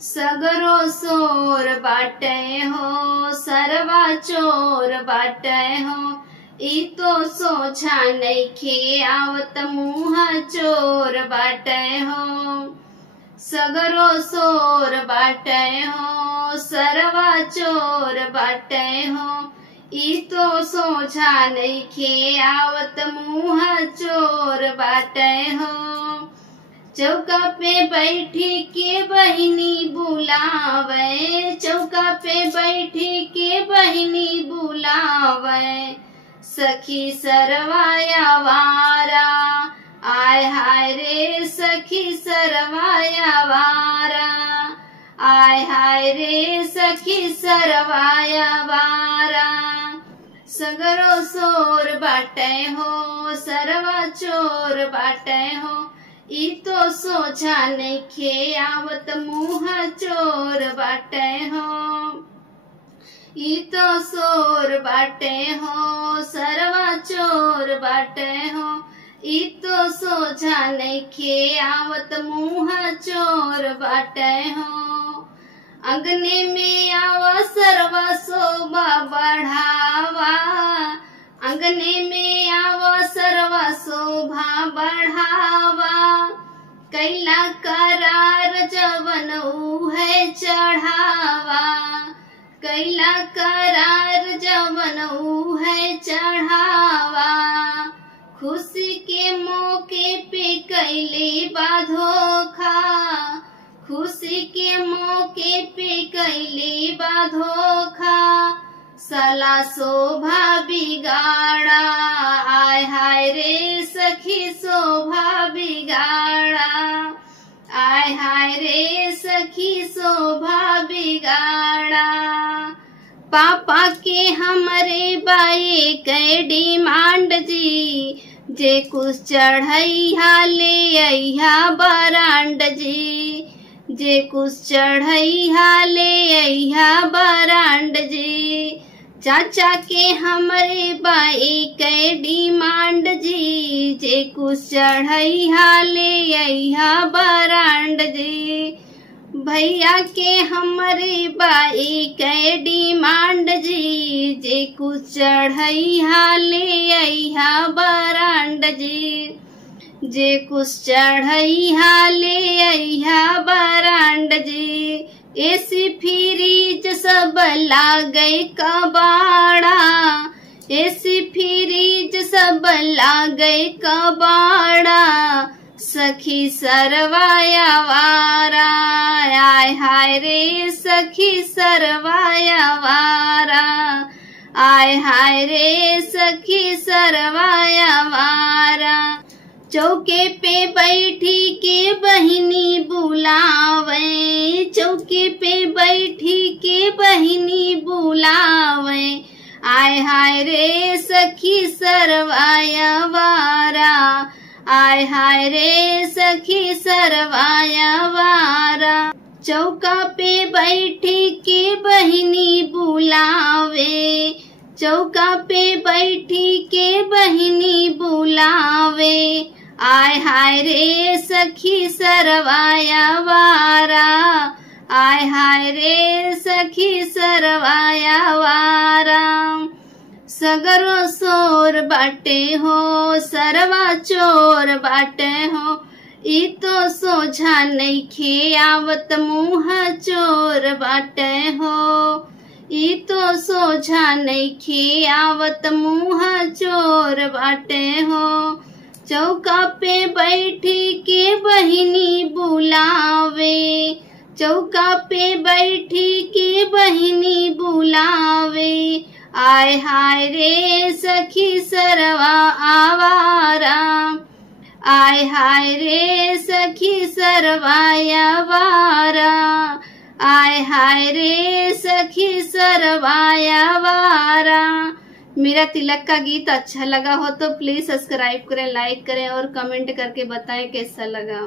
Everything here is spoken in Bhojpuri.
सगरो सोर बाटे हो सरवा चोर बाटे हो, ई तो सोचा नइखे आवत मुँह चोर बाटे हो। सगरो सोर बाटे हो सरवा चोर बाटे हो, ई तो सोचा नइखे आवत मुँह चोर बाटे हो। चौका पे बैठी के बहिनी बुलावे, चौका पे बैठी के बहिनी बुलावे, सखी सरवाया वारा आय हाय रे सखी सरवाया वारा आय हाय रे सखी सरवाया वारा। सगरो सोर बाटे हो सरवा चोर बाटे हो, ई तो सोचा नइखे आवत मुँह चोर बाटे हो। ई तो सोर बाटे हो सरवा चोर बाटे हो, ई तो सोचा नइखे आवत मुँह चोर बाटे हो। अंगने में आवा सरवा शोभा बढ़ावा, अंगने में आवा सरवा शोभा बढ़ावा, कैला करार जवन उहे चढ़ावा, कैला करार जवन उहे चढ़ावा, खुशी के मौके पे कैले बा धोखा, खुशी के मौके पे कैले बा धोखा, साला शोभा बिगाड़ा आय हाय रे सखी शोभा बिगाड़ा आय हाय रे सखी शोभा बिगाड़ा। पापा के हमरे बाए के डिमांड जी, जे कुछ चढ़ैया ले अइहा बरांड जी, जे कुछ चढ़ैया ले अइहा बरांड जी। चाचा के हमरे बाई के डिमांड जी, जे कुछ चढ़ैया ले अइहा बरांड जी। भैया के हमरे बाई के डिमांड जी, जे कुछ चढ़ैया ले अइहा बरांड जी, जे कुछ चढ़ैया ले अइहा बरांड जी। एसी फ्रिज सब लागे कबाड़ा, एसी फ्रिज सब लागे कबाड़ा, सखी सरवाया वारा आय हाय रे सखी सरवाया वारा आय हाय रे सखी सरवाया वारा। चौके पे बैठी के बहिनी बुलावे, चौके पे बैठी के बहिनी बुलावे, आय हाय रे सखी सरवाया वारा आय हाय रे सखी सरवाया वारा। चौका पे बैठी के बहिनी बुलावे, चौका पे बैठी के बहिनी बुलावे, आय हाय रे सखी सरवाया वारा आय हाय रे सखी सरवाया वारा। सगरो सोर बाटे हो सरवा चोर बाटे हो, ई तो सोझा नइखे आवत मुँह चोर बाटे हो, ई तो सोझा नइखे आवत मुँह चोर बाटे हो। चौका पे बैठी के बहिनी बुलावे, चौका पे बैठी के बहिनी बुलावे, आय हाय रे सखी सरवा आवारा आय हाय रे सखी सरवाया वारा आय हाय रे सखी सरवाया वारा। मेरा तिलक का गीत अच्छा लगा हो तो प्लीज सब्सक्राइब करें, लाइक करें और कमेंट करके बताएं कैसा लगा।